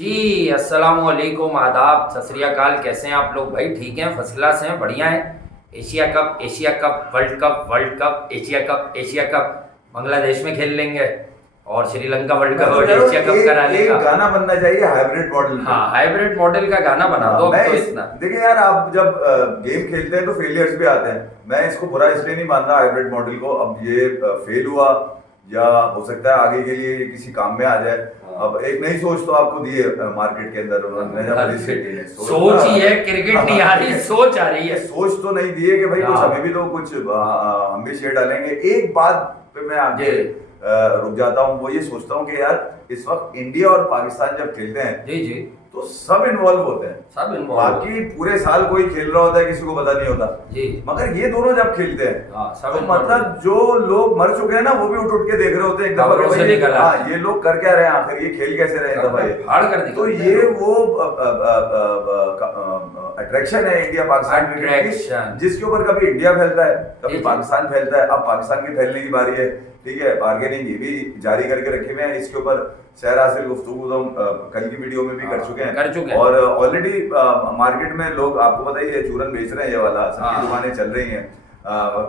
जी अस्सलाम वालेकुम, आदाब, सत श्री अकाल। कैसे हैं आप लोग भाई? ठीक हैं, फर्स्ट क्लास हैं, बढ़िया हैं। Asia cup, world cup, Asia cup Bangladesh में खेल लेंगे और श्रीलंका वर्ल्ड मैं कप तो और कह रहा हूँ एशिया कप करा एक लेगा। गाना बनना चाहिए हाइब्रिड मॉडल पे। हाँ, हाइब्रिड मॉडल का गाना बना दो मैं अब तो इतना। देखिए यार, आप जब गेम खेलते हैं तो फेलियर्स भी आते हैं। मैं इसको बुरा इसलिए नहीं मान रहा हाइब्रिड मॉडल को। अब ये फेल हुआ या हो सकता है आगे के लिए ये किसी काम में आ जाए। अब एक नई सोच तो आपको दी है मार्केट के अंदर उन्होंने, नरेंद्र मोदी जी ने सोच ही है, क्रिकेट नहीं आ रही, सोच आ रही है। सोच तो नहीं दी है कि भाई कुछ हाँ। हमें भी तो कुछ हम भी शेयर डालेंगे। एक बात पे मैं आगे रुक जाता हूँ, वो ये सोचता हूँ कि यार इस वक्त इंडिया और पाकिस्तान जब खेलते हैं जी जी, तो सब इन्वॉल्व होते हैं। सब इन्वॉल्व। बाकी पूरे साल कोई खेल रहा होता है, किसी को पता नहीं होता जी, मगर ये दोनों जब खेलते हैं हाँ, सब तो involved मतलब जो लोग मर चुके हैं ना वो भी उठ उठ के देख रहे होते हैं एक दफा खबरों कि से भाई निकल आते हैं। ये लोग कर क्या रहे हैं, आखिर ये खेल कैसे रहे हैं दफा ये। फाड़ कर दिखाते तो हैं ये लोग। वो अट्रैक्शन है इंडिया पाकिस्तान क्रिकेट की, Attraction। जिसके ऊपर कभी इंडिया फैलता है, कभी जी। पाकिस्तान फैलता है। अब पाकिस्तान के फैलने की बारी है, ठीक है। बार्गेनिंग ये भी जारी करके रखे हुए हैं, इसके ऊपर सैर हासिल गुफ्तगू तो हम कल की वीडियो में भी कर चुके हैं। कर चुके हैं। और ऑलरेडी मार्केट में लोग, आपको पता ही है, चूरन बेच रहे हैं। ये वाला सबकी हाँ। दुकानें चल रही हैं।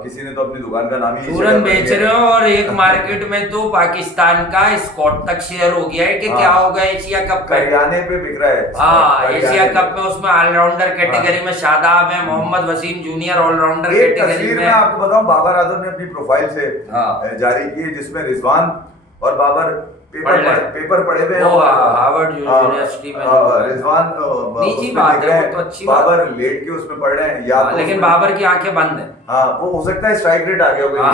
किसी ने तो अपनी दुकान का नाम ही चूरन बेच रहे हो और एक मार्केट में तो पाकिस्तान का स्कॉट तक शेयर हो गया है कि क्या होगा एशिया कप में। करियाने पे बिक रहा है। हाँ, करियाने एशिया पे। कप में उसमें ऑलराउंडर कैटेगरी में शादाब है, मोहम्मद वसीम जूनियर ऑलराउंडर एक कैटेगरी तस्वीर में। में आपको बताऊं, बाबर आजम ने अपनी प्रोफाइल से हाँ। जारी की है, जिसमें रिजवान और बाबर पेपर पढ़े हुए हैं। वो हार्वर्ड यूनिवर्सिटी में रिजवान निजी उसमें बात लिख है, रहे वो हैं, तो अच्छी बात बाबर लेट के उसमें पढ़ रहे हैं या तो लेकिन उसमें- बाबर की आंखें बंद है। हाँ, वो हो सकता है स्ट्राइक रेट आ गया होगा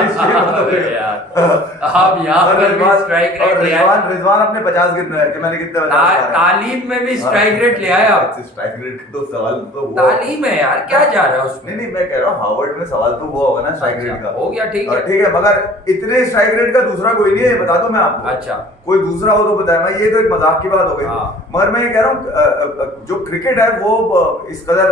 इसलिए मतलब अब यहाँ और पर भी रिजवान- स्ट्राइक और रेट ले आए। रिजवान अपने 50 गिन रहे हैं कि मैंने कितने 50 मारे। तालीम में भी स्ट्राइक रेट ले आया। स्ट्राइक रेट तो सवाल तो वो तालीम है यार, क्या जा रहा है उसमें? नहीं, मैं कह रहा हूँ हार्वर्ड में सवाल तो वो होगा ना स्ट्राइक रेट का। हो गया, ठीक है। ठीक है, मगर इतने स्ट्राइक रेट का दूसरा कोई नहीं है, बता दो मैं आपको। अच्छा, कोई दूसरा हो तो बताया। मैं ये तो एक मजाक की बात हो गई। हाँ। मगर मैं ये कह रहा हूँ जो क्रिकेट है वो इस कदर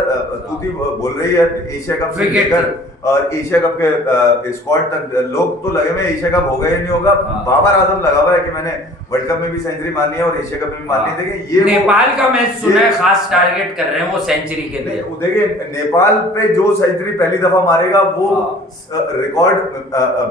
तूती बोल रही है एशिया कप से क्रिकेट लेकर और एशिया कप के स्क्वाड तक। लोग तो लगे हुए हैं एशिया कप होगा या नहीं होगा। हाँ। बाबर आजम लगा हुआ है कि मैंने वर्ल्ड कप में भी सेंचुरी मारनी है और एशिया कप में भी मारनी है। देखिए ये नेपाल का मैच सुना है, ये- खास टारगेट कर रहे हैं वो सेंचुरी के लिए। देखिए नेपाल पे जो सेंचुरी पहली दफा मारेगा वो रिकॉर्ड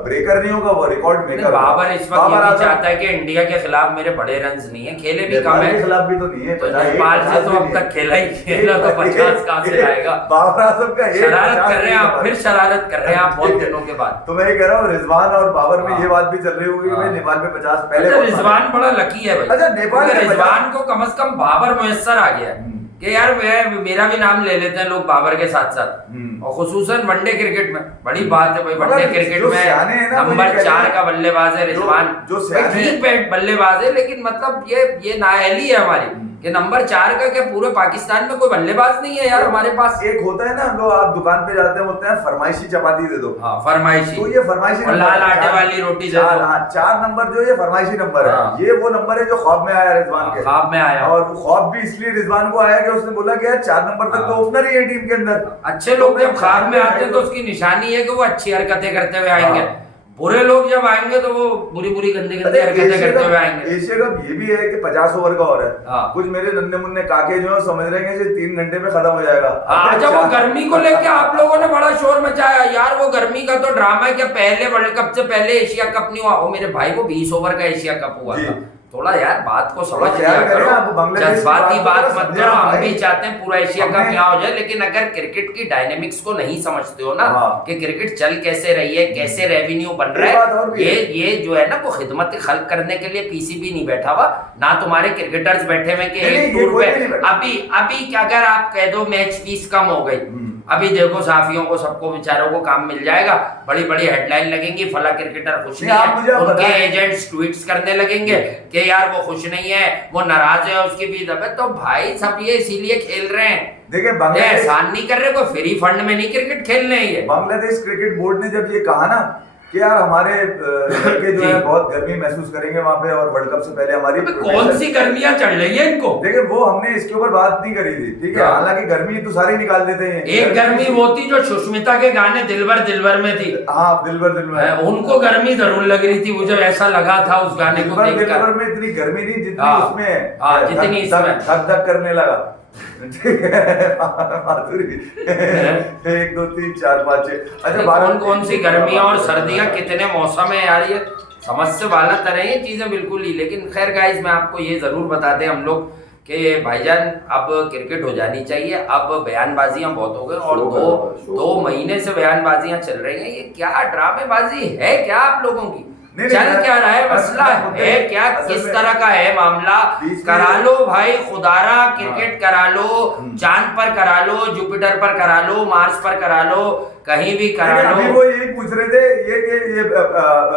ब्रेकर नहीं होगा, वो रिकॉर्ड मेकर। बाबर इस वक्त ये भी चाहता है कि इंडिया के खिलाफ मेरे बड़े रन्स नहीं है, खेले भी कम नेपाल है। के खिलाफ भी तो नहीं है, तो 50 नेपाल से तो भी अब नहीं तक है। खेला ही खेला, तो 50 कहाँ से आएगा? बाबर आजम का एक शरारत 50 कर रहे हैं आप, फिर शरारत कर रहे हैं आप बहुत ठीक है। दिनों के बाद। तो मैं ये कह रहा हूँ रिजवान और बाबर में हाँ। ये बात भी चल रही होगी कि भाई हाँ। नेपाल पे 50 पहले अच्छा, बहुत रिजवान बड़ा लकी है भाई। अच्छा, नेपाल क्योंकि में रिजवान को कम से कम बाबर मुयस्सर आ गया है कि यार मेरा भी नाम ले लेते हैं लोग बाबर के साथ साथ। और खुसूसन वनडे क्रिकेट में बड़ी बात है भाई। वनडे मतलब क्रिकेट जो में सियाने हैं ना, वो ये नंबर कहते 4 हैं- का बल्लेबाज है रिजवान। जो भाई सियाने ठीक है, बल्लेबाज है, लेकिन मतलब ये नाअहली है हमारी कि नंबर 4 का क्या पूरे पाकिस्तान में कोई बल्लेबाज नहीं है यार हमारे पास। एक होता है ना, लोग आप दुकान पे जाते हैं, बोलते हैं फरमाइशी चपाती दे दो। हाँ, फरमाइशी। तो ये फरमाइशी और नंबर लाल है, आटे चार- वाली रोटी दे चार दो। हाँ, 4 नंबर जो ये फरमाइशी नंबर हाँ। है। ये वो नंबर है जो ख्वाब में आया रिजवान के। ख्वाब में आया। और वो ख्वाब भी इसलिए रिजवान को आया कि उसने बोला कि यार 4 नंबर तक तो हाँ। ओपनर ही है टीम के अंदर। अच्छे लोग जब ख्वाब में आते हैं तो उसकी निशानी है कि वो अच्छी हरकतें करते हुए आएंगे। हाँ। बुरे लोग जब आएंगे तो वो बुरी बुरी गंदी गंदी हरकतें करते हुए आएंगे। एशिया कप ये भी है कि 50 ओवर का और है। हाँ। कुछ मेरे नन्हे मुन्ने काके जो है समझ रहे हैं कि 3 घंटे में खत्म हो जाएगा। अच्छा, वो गर्मी को लेके आप लोगों ने बड़ा शोर मचाया यार। वो गर्मी का तो ड्रामा है कि पहले वर्ल्ड कप से पहले एशिया कप नहीं हुआ। वो मेरे भाई को 20 ओवर का एशिया कप हुआ जी। था। थोड़ा यार बात को समझ थोड़ा लिया ख्याल करें, करो, आप बांग्लादेश की जज्बाती बात बात करो, मत समझे करो। हम भाई। भी चाहते हैं पूरा एशिया कप हमने- यहाँ हो जाए, लेकिन अगर क्रिकेट की डायनेमिक्स को नहीं समझते हो ना हाँ। कि क्रिकेट चल कैसे रही है, कैसे रेवेन्यू बन रहा एक बात और है, भी है। ये जो है ना वो खिदमत खल्क करने के लिए पीसीबी नहीं बैठा हुआ ना तुम्हारे क्रिकेटर्स बैठे हुए कि नहीं, एक ये टूर कोई पे नहीं बैठा। अभी अगर आप कह दो मैच फीस कम हो गई, अभी देखो साफियों को सबको बेचारों को काम मिल जाएगा, बड़ी बड़ी हेडलाइन लगेंगी, फला क्रिकेटर खुश नहीं, नहीं आप मुझे है, आप उनके बताएं। एजेंट्स ट्वीट्स करने लगेंगे कि यार वो खुश नहीं है, वो नाराज है, उसकी भी दबे। तो भाई सब ये इसीलिए खेल रहे हैं, देखिए ये बांग्लादेश एहसान नहीं कर रहे, कोई फ्री फंड में नहीं क्रिकेट खेल रहे हैं ये। बांग्लादेश क्रिकेट बोर्ड ने जब ये कहा ना कि यार हमारे लड़के जो है बहुत गर्मी महसूस करेंगे वहां पे, और वर्ल्ड कप से पहले हमारी कौन सी गर्मियां चढ़ रही है इनको? देखिए वो हमने इसके ऊपर बात नहीं करी थी, ठीक है, हालांकि गर्मी तो सारी निकाल देते हैं। एक गर्मी वो थी जो सुष्मिता के गाने दिलबर दिलबर में थी। हाँ दिलबर दिलबर, उनको गर्मी जरूर लग रही थी, मुझे ऐसा लगा था उस गाने को देखकर। दिलबर में इतनी गर्मी नहीं जितनी उसमें है, जितनी इसमें धक धक करने लगा। ठीक है माधुरी 1 2 3 4 5 6। अच्छा कौन कौन सी गर्मियां और सर्दियां कितने मौसम है यार, ये समझ से बाला तरह ये चीजें बिल्कुल ही। लेकिन खैर गाइस, मैं आपको ये जरूर बता दें हम लोग कि भाईजान अब क्रिकेट हो जानी चाहिए। अब बयानबाजियां बहुत हो गई, और दो महीने से बयानबाजियां चल रही हैं। ये क्या ड्रामेबाजी है क्या आप लोगों की? चल क्या रहा है, मसला है क्या, किस तरह का है मामला? करा लो भाई खुदारा, क्रिकेट करा लो, चांद पर करा लो, जुपिटर पर करा लो, मार्स पर करा लो, कहीं भी करा लो। अभी वो यही पूछ रहे थे ये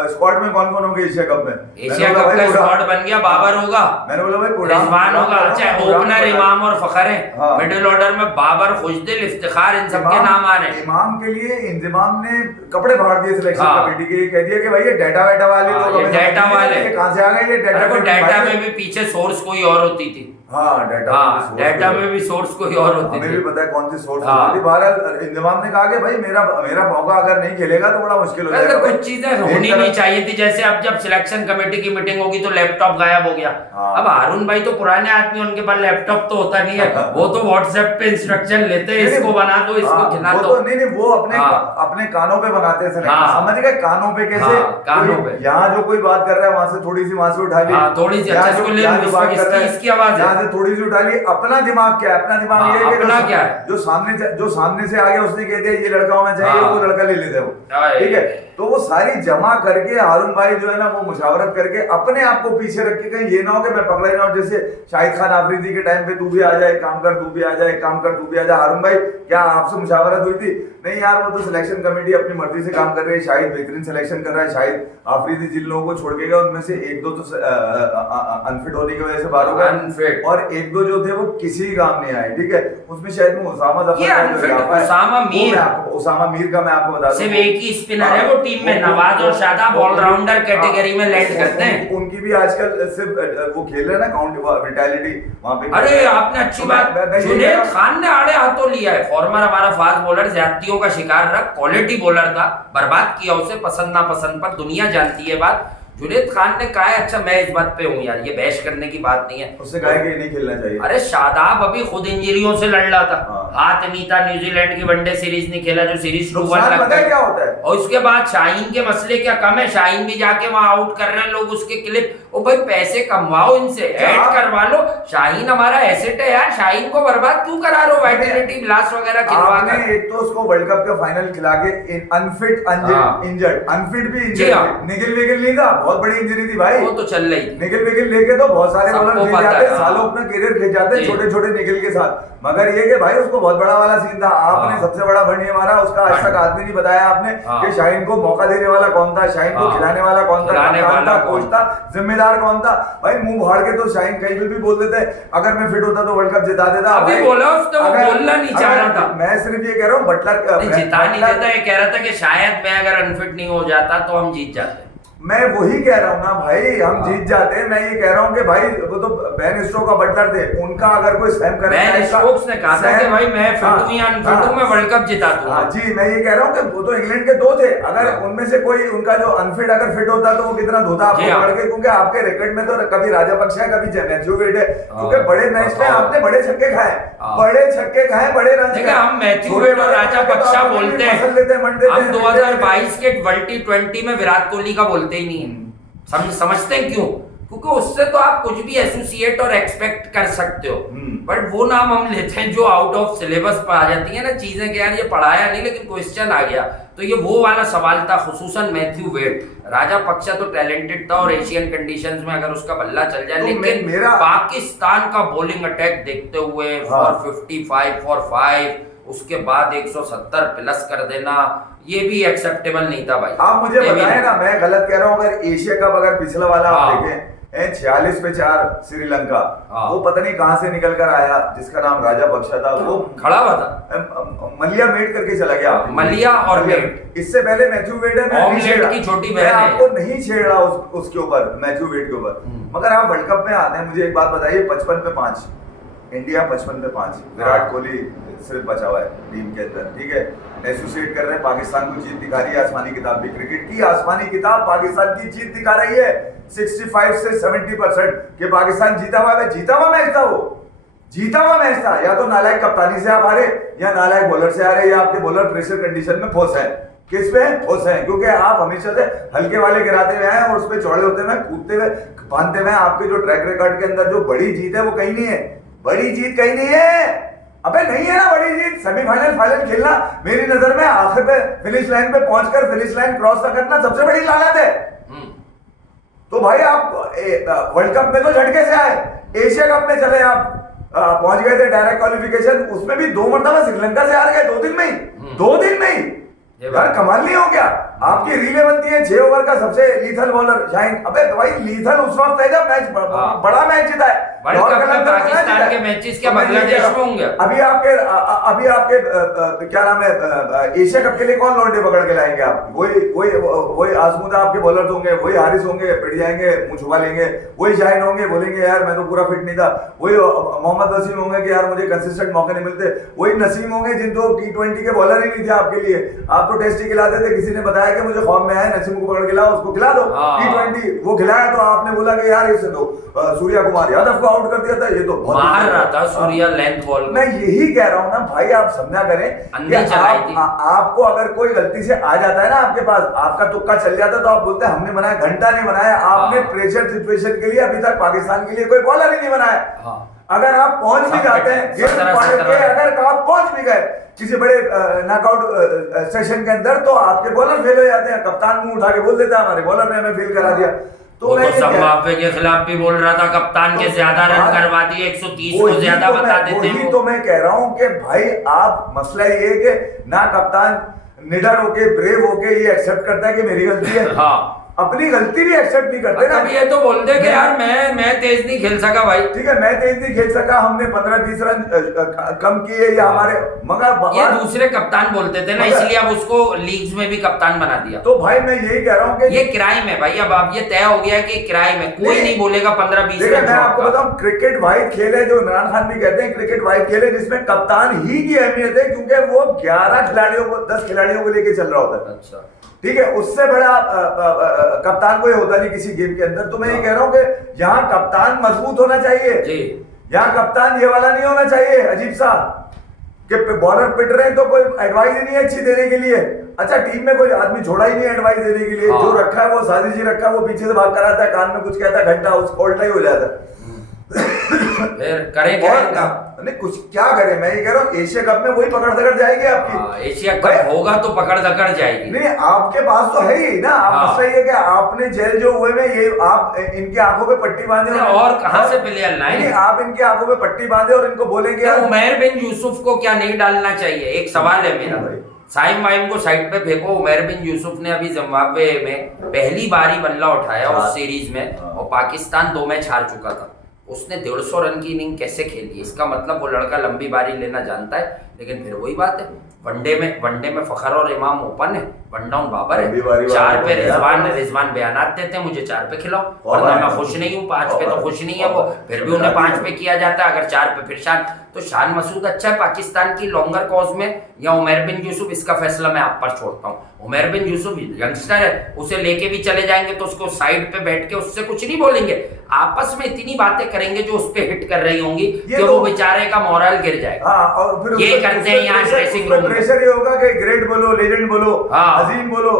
स्क्वाड में कौन कौन होंगे एशिया कप में? एशिया कप का स्क्वाड बन गया, बाबर होगा, मैंने बोला भाई रिजवान होगा, अच्छा ओपनर इमाम और फखर है, मिडिल ऑर्डर में बाबर, खुशदिल, इफ्तिखार, इन सबके नाम आ रहे हैं। इमाम के लिए इंतजाम ने कपड़े फाड़ दिए सिलेक्शन कमेटी के, कह दिया कि भाई ये डाटा वाटा वाले लोग, डाटा वाले कहां से आ गए ये डाटा में भी पीछे सोर्स कोई और होती थी। हाँ डाटा में भी सोर्स कोई और होती थी, हमें भी पता है कौन सी सोर्स होती थी। बहरहाल इंतजाम ने कहा कि भाई मेरा मौका अगर नहीं खेलेगा तो बड़ा मुश्किल हो जाएगा। कुछ चीजें होनी नहीं चाहिए थी, जैसे अब जब सिलेक्शन कमेटी की मीटिंग होगी तो लैपटॉप गायब हो गया। अब हारून भाई तो पुराने आदमी, उनके पास लैपटॉप तो होता नहीं है, वो तो व्हाट्सएप पे इंस्ट्रक्शन लेते हैं, इसको बना दो, इसको खिला दो। नहीं वो अपने कानों पे बनाते हैं, समझ गए? कानों पे कैसे, कानों पे यहाँ जो कोई बात कर रहा है वहां से थोड़ी सी वहां से उठा ली, थोड़ी सी इसकी आवाज यहाँ से थोड़ी सी उठा ली। अपना दिमाग क्या है? अपना दिमाग ये है अपना क्या है, जो सामने से आ गया उसने कह दिया ये लड़का होना चाहिए, वो लड़का ले लेते हो, ठीक है। तो वो सारी जमा करके हारून भाई जो है ना वो मुशावरत करके अपने आप को पीछे रख के, कहीं ये ना हो कि मैं पकड़ा जाऊं, जैसे शाहिद खान आफरीदी के टाइम पे तू भी आ जाए, काम कर, तू भी आ जाए, काम कर, तू भी आ जाए। हारून भाई क्या आपसे मुशावरत हुई थी? नहीं यार, वो तो सिलेक्शन कमेटी अपनी मर्जी से काम कर रही है, शाहिद बेहतरीन सिलेक्शन कर रहा है, शाहिद आफरीदी जिन लोगों को छोड़ के गया उनमें से 1-2 तो अनफिट होने की वजह से बाहर हो गए, और 1-2 जो थे वो किसी काम नहीं आए, ठीक है। उसमें शायद में उसामा मीर का मैं आपको बता दूं, सिर्फ एक ही स्पिनर है वो टीम में, नवाज और शादाब ऑलराउंडर कैटेगरी में लैंड करते हैं। उनकी भी आजकल सिर्फ वो खेल रहे हैं ना काउंट विटैलिटी वहां पे। अरे आपने अच्छी बात, जुनैद खान ने आड़े हाथों लिया है, फॉर्मर हमारा फास्ट बॉलर, ज्यादतियों का शिकार रहा, क्वालिटी बॉलर था, बर्बाद किया उसे पसंद ना पसंद पर, दुनिया जानती है बात। जुनैद खान ने कहा है, अच्छा मैं इस बात पे हूँ यार, ये बहस करने की बात नहीं है, उससे कहा कि नहीं खेलना चाहिए। अरे शादाब अभी खुद इंजरियों से लड़ रहा था, हाथ नहीं था, न्यूजीलैंड की वनडे सीरीज नहीं खेला जो सीरीज 2-1 लगता है, क्या होता है। और उसके बाद शाहीन के मसले क्या कम है, शाहीन भी जाके वहां आउट कर रहे हैं लोग, उसके क्लिप, ओ भाई पैसे कमवाओ इनसे, ऐड करवा लो, शाहीन हमारा एसेट है यार, शाहीन को बर्बाद क्यों करा रहे हो वाइटलिटी ग्लास वगैरह खिलवा कर। एक तो उसको वर्ल्ड कप का फाइनल खिला के अनफिट इंजर्ड, अनफिट भी इंजर्ड, निखिल विगिल नहीं था, बहुत बड़ी इंजरी थी भाई, वो तो चल रही थी। निखिल विगिल लेके तो बहुत सारे बॉलर खिंच जाते, सालों अपना करियर खिंच जाते छोटे छोटे निखिल के साथ, मगर ये कि भाई उसको बहुत बड़ा वाला सीन था। आपने सबसे बड़ा बढ़िया मारा, उसका आज तक आदमी नहीं बताया आपने कि शाहीन को मौका देने वाला कौन था, शाहीन को खिलाने वाला कौन था, कोच था, जिम्मेदार कौन था। भाई मुंह भाड़ के तो शाहीन कहीं भी बोल देते, अगर मैं फिट होता तो वर्ल्ड कप जिता देता। अभी बोला उसने, वो बोलना नहीं चाह रहा था। मैं सिर्फ ये कह रहा हूँ बटलर जिता नहीं देता, ये कह रहा था कि शायद मैं अगर अनफिट नहीं हो जाता तो हम जीत जाते। मैं वही कह रहा हूँ ना भाई, हम जीत जाते। मैं ये कह रहा हूँ कि भाई वो तो बेन स्टोक्स का बटलर थे, उनका अगर कोई सहम करे, बेन स्टोक्स ने कहा था कि भाई मैं फिट हूं या अनफिट हूं, मैं वर्ल्ड कप जिता दूंगा। जी मैं ये कह रहा हूँ कि वो तो इंग्लैंड के 2 थे, अगर उनमें से कोई उनका जो अनफिट अगर फिट होता तो वो कितना धोता आपको पकड़ के, क्योंकि आपके रिकॉर्ड में तो कभी राजापक्षे है, कभी मैथ्यू वेड है, क्योंकि बड़े मैच में आपने बड़े छक्के खाए, बड़े रन। हम मैथ्यू वेड और राजापक्षा बोलते हैं, हम 2022 के वर्ल्ड टी20 में विराट कोहली का बोलते ही नहीं है। समझते हैं क्यों? क्योंकि उससे तो आप कुछ भी एसोसिएट और एक्सपेक्ट कर सकते हो, बट वो नाम हम लेते हैं जो आउट ऑफ सिलेबस पर आ जाती है ना चीजें, कि यार ये पढ़ाया नहीं लेकिन क्वेश्चन आ गया, तो ये वो वाला सवाल था। खुसूसन मैथ्यू वेड, राजापक्षा तो टैलेंटेड था और एशियन कंडीशंस में अगर उसका बल्ला चल जाए, लेकिन पाकिस्तान का बॉलिंग अटैक देखते हुए 455 फॉर 5, उसके बाद 170 प्लस कर देना, ये भी एक्सेप्टेबल नहीं था भाई। आप मुझे बताएं ना, मैं गलत कह रहा हूँ, अगर एशिया कप अगर पिछला वाला आप देखें 46 पे 4 श्रीलंका, हाँ। वो पता नहीं कहां से निकल कर आया जिसका नाम राजा बख्शा था, वो खड़ा हुआ था, मलिया मेट करके चला गया। मलिया और मेट। इससे पहले मैथ्यू वेड है, ऑमलेट की छोटी बहन मैं है। आपको नहीं छेड़ रहा उसके ऊपर, मैथ्यू वेड के ऊपर। मगर आप वर्ल्ड कप में आते हैं, मुझे एक बात बताइए, 55 पे 5 इंडिया, 55 पे 5 विराट कोहली सिर्फ बचा हुआ है टीम के अंदर, ठीक है। एसोसिएट कर रहे हैं, पाकिस्तान को जीत दिखा रही है आसमानी किताब भी, क्रिकेट की आसमानी किताब पाकिस्तान की जीत दिखा रही है 65 से 70% कि पाकिस्तान जीता हुआ है। जीता हुआ मैच था, वो जीता हुआ मैच था। या तो नालायक कप्तानी से आप हारे, या नालायक बॉलर से हारे, या आपके बॉलर प्रेशर कंडीशन में फंस है। किस में फंस है? क्योंकि आप हमेशा से हल्के वाले गिराते हुए हैं और उस पर चौड़े होते हुए, कूदते हुए, बांधते हुए। आपके जो ट्रैक रिकॉर्ड के अंदर जो बड़ी जीत है वो कहीं नहीं है, बड़ी जीत कहीं नहीं है। अबे नहीं है ना बड़ी जीत। सेमीफाइनल फाइनल खेलना मेरी नजर में आखिर पे फिनिश लाइन पे पहुंचकर फिनिश लाइन क्रॉस ना करना सबसे बड़ी लानत है। तो भाई आप वर्ल्ड कप में तो झटके से आए, एशिया कप में चले आप पहुंच गए थे डायरेक्ट क्वालिफिकेशन, उसमें भी 2 मरतबा श्रीलंका से हार गए 2 दिन में ही, 2 दिन में ही। यार कमाल नहीं हो गया? आपकी रीले बनती है 6 ओवर का सबसे लीथल बॉलर शाहीन। अबे भाई लीथल उस वक्त है जब मैच बड़ा मैच जीता है। वर्ल्ड कप में पाकिस्तान के मैचेस क्या बांग्लादेश में होंगे? अभी आपके क्या नाम है, एशिया कप के लिए कौन लौंडे पकड़ के लाएंगे आप? वही आजमुदा आपके बॉलर्स होंगे, वही हारिस होंगे, पिट जाएंगे, मुंह छुपा लेंगे। वही शाहीन होंगे, बोलेंगे यार मैं तो पूरा फिट नहीं था। वही मोहम्मद वसीम होंगे कि यार मुझे कंसिस्टेंट मौके नहीं मिलते। वही नसीम होंगे जिनको T20 के बॉलर ही नहीं थे आपके लिए, आप तो टेस्ट ही खिलाते थे। किसी ने बताया कि मुझे फॉर्म में आया, नसीम को पकड़ के लाओ, उसको खिला दो T20, वो खिलाया तो आपने बोला कि यार इसे दो। सूर्या कुमार यादव को आउट कर दिया था, ये तो मार रहा था सूर्या लेंथ बॉल। मैं यही कह रहा हूं ना भाई, आप समझा करें कि आपको अगर कोई गलती से आ जाता है ना आपके पास, आपका तुक्का चल जाता है तो आप बोलते हैं हमने बनाया, घंटा नहीं बनाया आपने। प्रेशर सिचुएशन के लिए अभी तक पाकिस्तान के लिए कोई बॉलर ही नहीं बनाया। अगर आप पहुंच भी जाते हैं अगर आप पहुंच भी गए किसी बड़े नॉकआउट सेशन के अंदर, तो आपके बॉलर फेल हो जाते हैं। कप्तान मुंह उठा के बोल देता है हमारे बॉलर ने हमें फेल करा दिया। तो जिम्बाब्वे के खिलाफ भी बोल रहा था कप्तान के ज्यादा रन करवा दिए, 130 को ज्यादा बता देते हैं। वही तो मैं कह रहा हूं कि भाई आप मसला ये है कि ना कप्तान निडर होके ब्रेव होके ये एक्सेप्ट करता है कि मेरी गलती है। हाँ, अपनी गलती भी एक्सेप्ट नहीं करते ना। ये तो बोलते कि यार मैं तेज नहीं खेल सका भाई। ठीक है, मैं तेज नहीं खेल सका, हमने 15-20 रन कम किए या हमारे, मगर ये दूसरे कप्तान बोलते थे ना, इसलिए अब उसको लीग्स में भी कप्तान बना दिया। तो भाई मैं यही कह रहा हूँ कि ये क्राइम है भाई। अब ये तय हो गया कि क्राइम है, कोई नहीं बोलेगा 15-20 रन। मैं आपको बताऊं, क्रिकेट वाइड खेल है, जो इमरान खान भी कहते हैं क्रिकेट वाइड खेल है, जिसमें कप्तान ही की अहमियत है, क्योंकि वो 11 खिलाड़ियों को 10 खिलाड़ियों को लेके चल रहा होता है। अच्छा, ठीक है, उससे बड़ा कप्तान कोई होता नहीं किसी गेम के अंदर। तो मैं ये कह रहा हूं कि यहाँ कप्तान मजबूत होना चाहिए जी। यहाँ कप्तान ये वाला नहीं होना चाहिए अजीब सा कि बॉलर पिट रहे हैं तो कोई एडवाइस ही नहीं है अच्छी देने के लिए। अच्छा, टीम में कोई आदमी छोड़ा ही नहीं एडवाइस देने के लिए। जो रखा है वो साजिश ही रखा है, वो पीछे से भाग कर आता है, कान में कुछ कहता है, घंटा उसका उल्टा ही हो जाता है। फिर करें क्या इनका? नहीं कुछ क्या करें, मैं ये कह रहा हूँ एशिया कप में वही पकड़ दकड़ जाएगी आपकी। एशिया कप होगा तो पकड़ दकड़ जाएगी। नहीं आपके पास तो है ही ना। आप मसला ये कि आपने जेल जो हुए में ये आप इनकी आंखों पे पट्टी बांधे और कहां से प्लेयर लाए? आप इनकी आंखों पे पट्टी बांधे और इनको बोलेंगे उमैर बिन यूसुफ को क्या नहीं डालना चाहिए? एक सवाल है मेरा। साइम वाइम को साइड पे फेंको। उमैर बिन यूसुफ ने अभी जिम्बाब्वे में पहली बार ही बल्ला उठाया उस सीरीज में, और पाकिस्तान 2 मैच हार चुका था। उसने 150 रन की इनिंग कैसे खेली? इसका मतलब वो लड़का लंबी बारी लेना जानता है। लेकिन फिर वही बात है, वनडे में फखर और इमाम ओपन है, वन डाउन बाबर है। 4 पे रिजवान बयानात देते हैं मुझे 4 पे खिलाओ, वरना मैं खुश नहीं हूँ। 5 पे तो खुश नहीं है वो, फिर भी उन्हें 5 पे किया जाता है। अगर 4 पे फिर शान, तो शान मसूद अच्छा है पाकिस्तान की लॉन्गर कॉज में, या उमैर बिन यूसुफ? इसका फैसला मैं आप पर छोड़ता हूँ। उमैर बिन यूसुफ यंगस्टर है, उसे लेके भी चले जाएंगे तो उसको साइड पे बैठ के उससे कुछ नहीं बोलेंगे। आपस में इतनी बातें करेंगे जो उस पे हिट कर रही होंगी कि वो बेचारे का मोरल गिर जाएगा। और फिर ये करते हैं यहाँ ड्रेसिंग रूम में। प्रेशर ये होगा कि ग्रेट बोलो, लेजेंड बोलो, अजीम बोलो,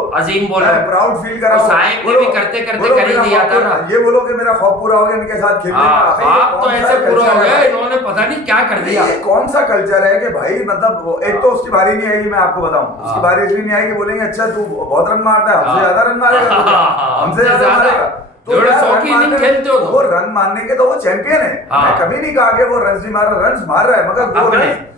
प्राउड फील कराओ। साहिब ने भी करते करते कर ही दिया था ना। ये बोलो कि मेरा ख्वाब पूरा हो गया इनके साथ खेलने का। आप तो ऐसे पूरा हो गया, इन्होंने पता नहीं क्या कर दिया। ये कौन सा कल्चर है कि भाई, मतलब एक तो उसकी बारी नहीं आएगी, मैं आपको बताऊं, उसकी बारी इसलिए नहीं आएगी, बोलेंगे अच्छा तू बहुत रन मारता है, हमसे ज्यादा रन मारेगा, हमसे ज्यादा मारेगा। तो खेलते हो वो रन मारने के तो वो चैंपियन है। मैं कभी नहीं कहा कि वो रन नहीं मार रहा, रन मार रहा है, मगर वो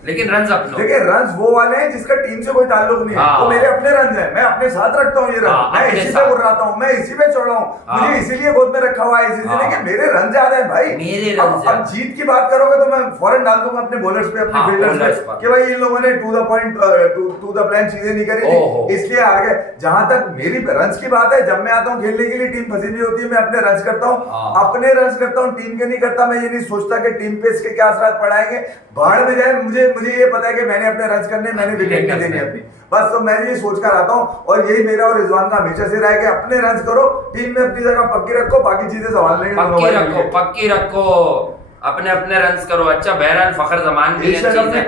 लेकिन रन्स अपने। देखिए रन्स वो वाले हैं जिसका टीम से कोई ताल्लुक नहीं है, वो मेरे अपने रन्स हैं, मैं अपने साथ रखता हूँ ये रन, मैं इसी पे उड़ाता हूँ, मैं इसी पे चढ़ रहा हूँ, मुझे इसीलिए गोद में रखा हुआ है, इसीलिए कि मेरे रन ज्यादा है भाई। मेरे अब जीत की बात करोगे तो मैं फौरन डाल दूंगा अपने बॉलर्स पे, अपने फील्डर्स पे कि भाई इन लोगों ने to the point to the plan चीजें नहीं करी थी, इसलिए आ गए। जहां तक मेरी रन्स की बात है, जब मैं आता हूँ खेलने के लिए टीम फंसी हुई होती है, मैं अपने रन्स करता हूँ, अपने रन्स करता हूँ, टीम के नहीं करता। मैं ये नहीं सोचता कि टीम पे इसके क्या असरात पड़ाएंगे, बाहर में जाए, मुझे ये पता है कि मैंने अपने रन्स करने, मैंने विकेट नहीं देनी अपनी, बस। तो मैं ये सोच कर आता हूँ, और यही मेरा और रिजवान का हमेशा से रहा है कि अपने रन्स करो, टीम में अपनी जगह पक्की रखो, बाकी चीजें संभाल लेंगे, पक्की रखो, अपने अपने रन्स करो। अच्छा बहरहाल फखर जमान भी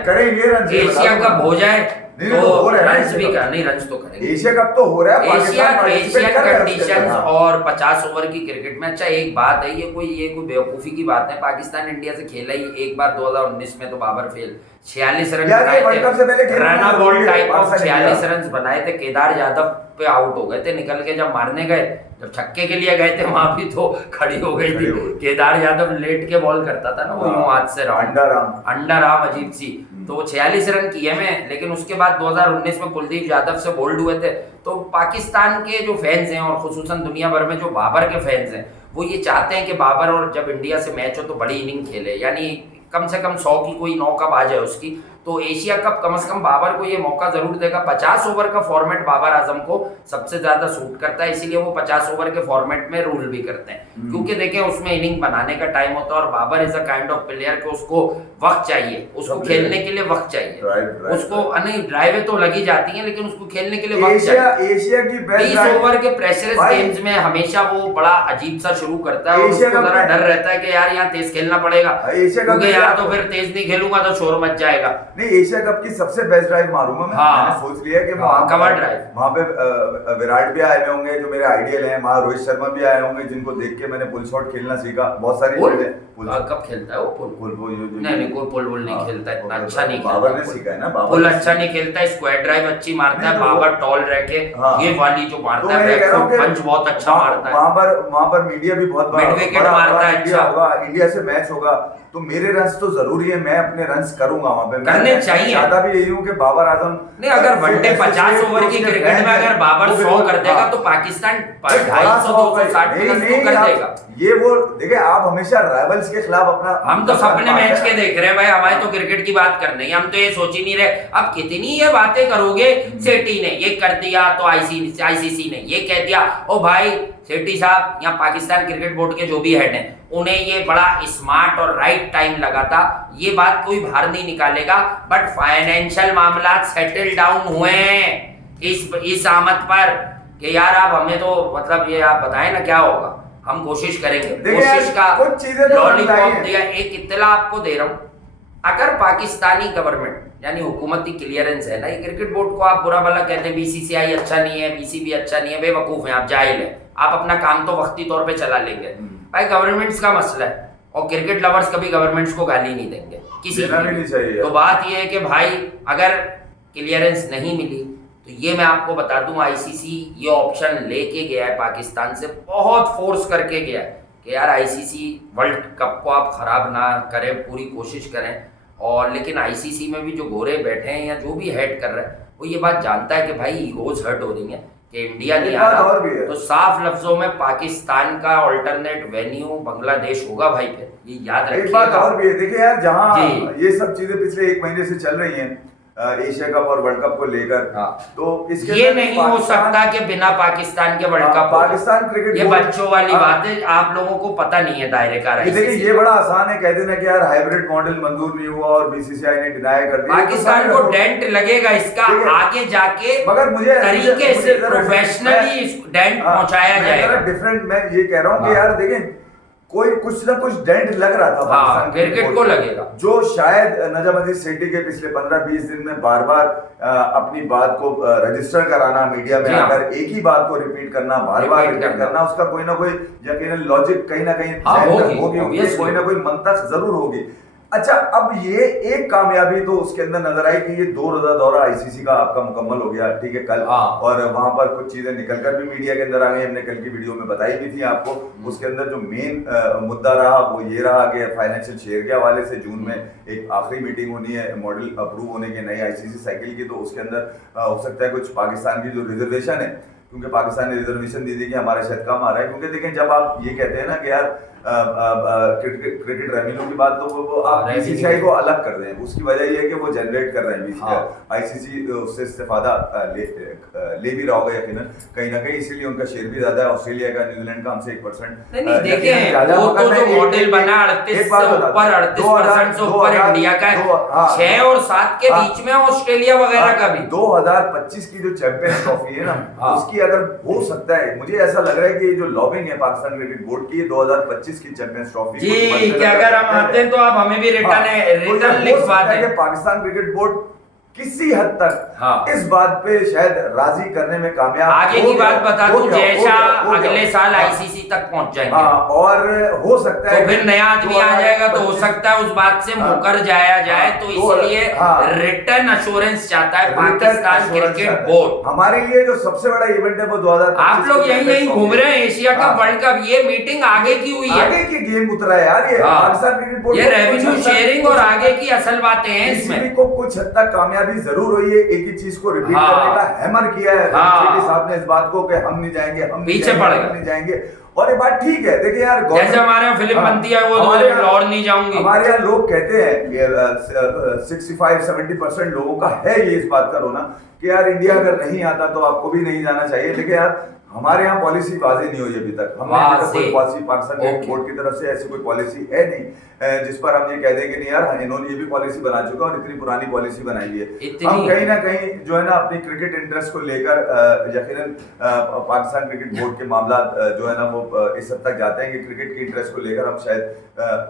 करेंगे, एशिया कप हो जाए तो हो रहा है, रन्स भी नहीं, रन्स तो करेंगे। एशिया कप तो हो रहा है, एशियन कंडीशंस और 50 ओवर की क्रिकेट में। अच्छा एक बात है, ये कोई बेवकूफी की बात है, पाकिस्तान इंडिया से खेला ही एक बार 2019 में, तो बाबर फेल 46 रन बनाए थे, run ball type of 46 run बनाए थे, केदार यादव पे आउट हो गए थे निकल के। जब मारने गए, जब छक्के के लिए गए थे, वहां भी तो खड़ी हो गई थी। केदार यादव लेट के बॉल करता था ना, वो यूं हाथ से अंडर आर्म अजीब सी, तो वो 46 रन किए में। लेकिन उसके बाद 2019 में कुलदीप यादव से बोल्ड हुए थे। तो पाकिस्तान के जो फैंस हैं, और खुसूसन दुनिया भर में जो बाबर के फैंस हैं, वो ये चाहते हैं कि बाबर और जब इंडिया से मैच हो तो बड़ी इनिंग खेले, यानी कम से कम 100 की कोई 9 कप आ जाए उसकी। तो एशिया कप कम से कम बाबर को ये मौका जरूर देगा। 50 ओवर का फॉर्मेट बाबर आजम को सबसे ज्यादा सूट करता है, इसीलिए वो 50 ओवर के फॉर्मेट में रूल भी करते हैं, क्योंकि देखें उसमें इनिंग बनाने का टाइम होता है, और Babar is a kind of player को उसको वक्त चाहिए, उसको खेलने के लिए वक्त चाहिए, उसको नहीं ड्राइवें तो लगी जाती हैं, लेकिन उसको खेलने के लिए वक्त चाहिए। एशिया की 20 ओवर के प्रेशरस गेम्स में हमेशा वो बड़ा अजीब सा शुरू करता है, और उसको जरा डर रहता है कि यार यहाँ तेज खेलना पड़ेगा, क्योंकि यार तो फिर तेज नहीं खेलूंगा तो शोर मच जाएगा। नहीं, एशिया कप की सबसे बेस्ट ड्राइव मारूंगा मैं। मैंने सोच लिया कि कवर ड्राइव, वहां पे विराट भी आए हुए होंगे जो मेरे आइडियल हैं, वहां रोहित शर्मा भी आए होंगे जिनको देख के मैंने पुल शॉट खेलना सीखा, बहुत सारी चीजें। कब खेलता है वो पुल नहीं, कोई पुल नहीं खेलता, इतना अच्छा नहीं खेलता, बाबर ने सीखा है ना, पुल अच्छा नहीं खेलता, स्क्वायर ड्राइव अच्छी मारता है बाबर, टॉल रह के ये वाली जो मारता है बैकफुट पंच बहुत अच्छा मारता है। वहां पर मीडिया भी बहुत मिड विकेट मारता है, अच्छा होगा, इंडिया से मैच होगा तो मेरे रन्स तो जरूरी है, मैं अपने रन्स करूंगा वहां पे, करने चाहिए। ज्यादा भी यही हूं कि बाबर आजम नहीं, अगर वनडे 50 ओवर की क्रिकेट में अगर बाबर 100 कर देगा तो पाकिस्तान 250-260 प्लस तो कर देगा। ये वो देखिए, आप हमेशा राइवल्स के खिलाफ अपना, हम तो सपने मैच के देख रहे हैं भाई, हमारे तो क्रिकेट की बात करनी है, हम तो ये सोच ही नहीं रहे। अब कितनी ये बातें करोगे, सेठी ने ये कर दिया तो आईसीसी ने ये कह दिया। ओ भाई सेठी साहब, यहाँ पाकिस्तान क्रिकेट बोर्ड के जो भी हेड हैं, उन्हें ये बड़ा स्मार्ट और राइट टाइम लगा था, ये बात कोई बाहर नहीं निकालेगा, बट फाइनेंशियल मामला सेटल डाउन हुए हैं इस आमद पर कि यार आप हमें तो मतलब ये आप बताएं ना क्या होगा, हम कोशिश करेंगे, कोशिश का लॉलीपॉप दिया। एक इत्तला आपको दे रहा हूँ, अगर पाकिस्तानी गवर्नमेंट यानी हुकूमती क्लियरेंस है ना, ये क्रिकेट बोर्ड को आप बुरा भला कहते हैं, बीसीसीआई अच्छा नहीं है, बीसीबी अच्छा नहीं है, बेवकूफ है आप, जाहिल है, आप अपना काम तो वक्ती तौर पे चला लेंगे। भाई गवर्नमेंट्स का मसला है, और क्रिकेट लवर्स कभी गवर्नमेंट्स को गाली नहीं देंगे किसी को नहीं चाहिए। तो बात ये है कि भाई अगर क्लियरेंस नहीं मिली तो ये मैं आपको बता दूं, आईसीसी ये ऑप्शन लेके गया है पाकिस्तान से, बहुत फोर्स करके गया है कि यार आईसीसी वर्ल्ड कप को आप खराब ना करें, पूरी कोशिश करें। और लेकिन आईसीसी में भी जो गोरे बैठे हैं या जो भी हेड कर रहे हैं, वो ये बात जानता है कि भाई ईगोज हर्ट हो रही है कि इंडिया नहीं आ रहा, तो साफ लफ्जों में पाकिस्तान का ऑल्टरनेट वेन्यू बांग्लादेश होगा भाई। फिर ये याद रखिएगा। एक बात और भी है, देखिए यार, जहां ये सब चीजें पिछले 1 महीने से चल रही हैं एशिया कप और वर्ल्ड कप को लेकर, तो इसके ये नहीं हो सकता कि बिना पाकिस्तान के वर्ल्ड कप, पाकिस्तान क्रिकेट, ये बच्चों वाली बात है, आप लोगों को पता नहीं है दायरे का। देखिए ये बड़ा आसान है कह देना कि यार हाइब्रिड मॉडल मंजूर नहीं हुआ और बीसीसीआई ने डिनाई कर दिया, पाकिस्तान को डेंट लगेगा इसका आगे जाके, मगर मुझे तरीके से प्रोफेशनली डेंट पहुंचाया जाएगा। डिफरेंट मैं ये कह रहा हूँ कि यार देखें, कोई कुछ ना कुछ डेंट लग रहा था पाकिस्तान क्रिकेट को लगेगा, जो शायद नजमुद्दीन सेठी के पिछले 15-20 दिन में बार बार अपनी बात को रजिस्टर कराना, मीडिया में आकर एक ही बात को रिपीट करना, बार बार रिपीट करना, उसका कोई ना कोई यकीनन लॉजिक कहीं ना कहीं होगी, कोई ना कोई मंतक जरूर होगी। अच्छा, अब ये एक कामयाबी तो उसके अंदर नजर आई कि ये 2 रोजा दौरा आईसीसी का आपका मुकम्मल हो गया, ठीक है, कल। हाँ। और वहां पर कुछ चीजें निकलकर भी मीडिया के अंदर आ गई, हमने कल की वीडियो में बताई भी थी आपको। उसके अंदर जो मेन मुद्दा रहा वो ये रहा कि फाइनेंशियल शेयर के हवाले से जून में एक आखिरी मीटिंग होनी है मॉडल अप्रूव होने की नई आईसीसी साइकिल की, तो उसके अंदर हो सकता है कुछ पाकिस्तान की जो रिजर्वेशन है, क्योंकि पाकिस्तान ने रिजर्वेशन दी थी कि हमारे शायद कम आ रहा है, क्योंकि देखें जब आप ये कहते हैं ना कि यार क्रिकेट रेवेन्यू की बात, तो वो आप बीसीसीआई को अलग कर रहे हैं। उसकी वजह ये है कि वो जनरेट कर रहे हैं बीसीसीआई, आईसीसी उससे इस्तेफादा ले भी रहा होगा यकीनन कहीं ना कहीं, इसीलिए उनका शेयर भी ज्यादा है ऑस्ट्रेलिया का, न्यूजीलैंड का हमसे 1%। नहीं देखिए, वो तो जो मॉडल बना 38% से ऊपर इंडिया का है, 6 और 7 के बीच में ऑस्ट्रेलिया वगैरह का भी। 2025 की जो चैंपियंस ट्रॉफी है ना, उसकी अगर हो सकता है, मुझे ऐसा लग रहा है कि जो लॉबिंग है पाकिस्तान क्रिकेट बोर्ड की 2025 की चैंपियंस ट्रॉफी जी, कि अगर हम आते हैं तो आप हमें भी रिटर्न लिखवा दें। पाकिस्तान क्रिकेट बोर्ड किसी हद तक इस बात पे शायद राजी करने में कामयाब। आगे की बात बता दूं, जैसा अगले साल आईसीसी तक पहुंच जाएंगे, और हो सकता है तो फिर नया आदमी आ जाएगा, तो हो सकता है उस बात से मुकर जाया जाए, तो इसलिए रिटर्न अश्योरेंस चाहता है पाकिस्तान क्रिकेट बोर्ड। हमारे लिए जो सबसे बड़ा इवेंट है वो 2025। आप लोग यही घूम रहे हैं, एशिया कप, वर्ल्ड कप, ये मीटिंग आगे की हुई है, आगे की गेम उतरा है यार ये पाकिस्तान क्रिकेट बोर्ड, ये रेवेन्यू शेयरिंग और आगे की असल बातें हैं इसमें। को कुछ हद तक कामयाबी जरूर हुई है, एक ही चीज को रिपीट करने का हैमर किया है साहब ने इस बात को कि हम नहीं जाएंगे, हम पीछे नहीं जाएंगे, और ये बात ठीक है। देखिए यार, जैसे हमारे यहाँ फिल्म बनती है वो और नहीं जाऊंगी, हमारे यहाँ लोग कहते हैं 65-70% लोगों का है ये इस बात का रोना कि यार इंडिया अगर नहीं आता तो आपको भी नहीं जाना चाहिए, लेकिन यार हमारे यहाँ पॉलिसी वाजे नहीं हुई अभी तक। हमने कोई पॉलिसी पाकिस्तान क्रिकेट बोर्ड की तरफ से ऐसी कोई पॉलिसी है नहीं जिस पर हम ये कह दें कि नहीं यार इन्होंने ये भी पॉलिसी बना चुका और इतनी पुरानी पॉलिसी बनाई है। हम कहीं ना कहीं जो है ना अपनी क्रिकेट इंटरेस्ट को लेकर यकीनन पाकिस्तान क्रिकेट बोर्ड के मामला जो है ना वो इस हद तक जाते हैं कि क्रिकेट की इंटरेस्ट को लेकर हम शायद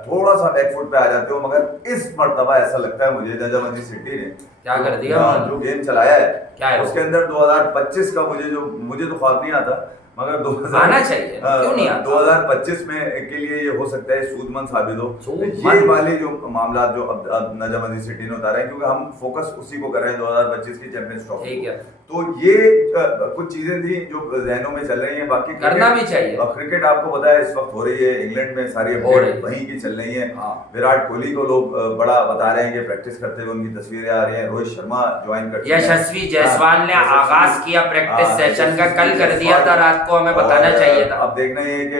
थोड़ा सा बैकफुट पे आ जाते हो, मगर इस मर्तबा ऐसा लगता है मुझे नजामुद्दीन सिद्दीकी ने क्या कर दिया, जो गेम चलाया है क्या है उसके अंदर 2025 का मुझे तो ख्वाब नहीं आता, मगर 2000 आना चाहिए, क्यों नहीं आता? 2025 में के लिए ये हो सकता है सूदमंद साबित हो ये वाले जो मामला जो अब नजामुद्दीन सिद्दीकी ने उतारा है, क्योंकि हम फोकस उसी को कर रहे हैं 2025 की चैंपियंस ट्रॉफी। ठीक है, तो ये कुछ चीजें थी जो जहनों में चल रही हैं, बाकी करना भी चाहिए। क्रिकेट आपको पता है इस वक्त हो रही है इंग्लैंड में, सारी अपडेट वहीं की चल रही है। विराट कोहली को लोग बड़ा बता रहे हैं कि प्रैक्टिस करते हुए उनकी तस्वीरें आ रही हैं, रोहित शर्मा ज्वाइन करते हैं, यशस्वी जायसवाल ने आगाज किया प्रैक्टिस सेशन का, कल कर दिया था, रात को हमें बताना चाहिए था। अब देखना ये कि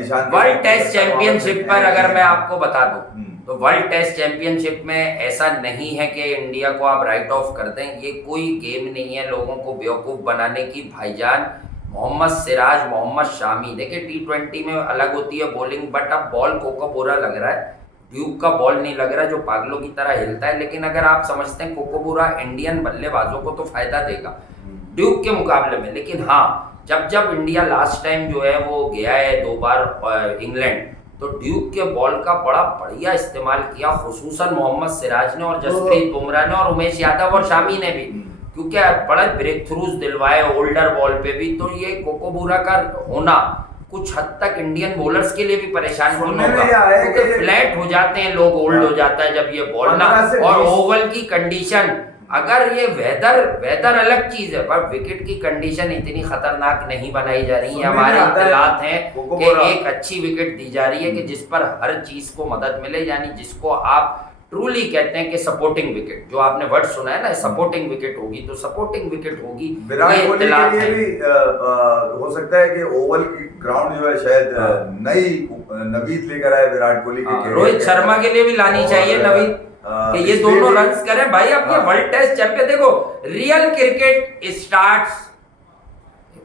ईशान वर्ल्ड टेस्ट चैंपियनशिप पर अगर मैं आपको बता दूं तो वर्ल्ड टेस्ट चैंपियनशिप में ऐसा नहीं है कि इंडिया को आप राइट ऑफ कर दें, ये कोई गेम नहीं है लोगों को बेवकूफ बनाने की। भाईजान मोहम्मद सिराज, मोहम्मद शामी, देखिए T20 में अलग होती है बॉलिंग, बट अब बॉल कोकोबोरा लग रहा है, ड्यूक का बॉल नहीं लग रहा है जो पागलों की तरह हिलता है। लेकिन अगर आप समझते हैं कोकोबोरा इंडियन बल्लेबाजों को तो फायदा देगा ड्यूक के मुकाबले में, लेकिन हाँ जब इंडिया लास्ट टाइम जो है वो गया है 2 बार इंग्लैंड, तो ड्यूक के बॉल का बड़ा बढ़िया इस्तेमाल किया, खुसूसन मोहम्मद सिराज ने और जसप्रीत बुमराह ने और उमेश यादव और शामी ने भी, क्योंकि बड़े ब्रेक थ्रूज दिलवाए ओल्डर बॉल पे भी। तो ये कोकोबोरा का होना कुछ हद तक इंडियन बॉलर्स के लिए भी परेशान होगा, क्योंकि फ्लैट हो जाते हैं लोग, ओल्ड हो जाता है जब ये बॉल ना, और ओवल की कंडीशन, अगर ये वेदर अलग चीज है पर विकेट की कंडीशन इतनी खतरनाक नहीं बनाई जा रही है। हमारे इत्तलात हैं कि एक अच्छी विकेट दी जा रही है कि जिस पर हर चीज को मदद मिले, यानी जिसको आप ट्रूली कहते हैं कि सपोर्टिंग विकेट, जो आपने वर्ड सुना है ना सपोर्टिंग विकेट होगी, तो सपोर्टिंग विकेट होगी। विराट कोहली के लिए भी हो सकता है कि ओवल की ग्राउंड जो है शायद नई नवीद लेकर आए विराट कोहली के, रोहित शर्मा के लिए भी लानी चाहिए नवीद, कि ये दोनों रन्स करें भाई। अब ये वर्ल्ड टेस्ट चैंपियन, देखो real cricket starts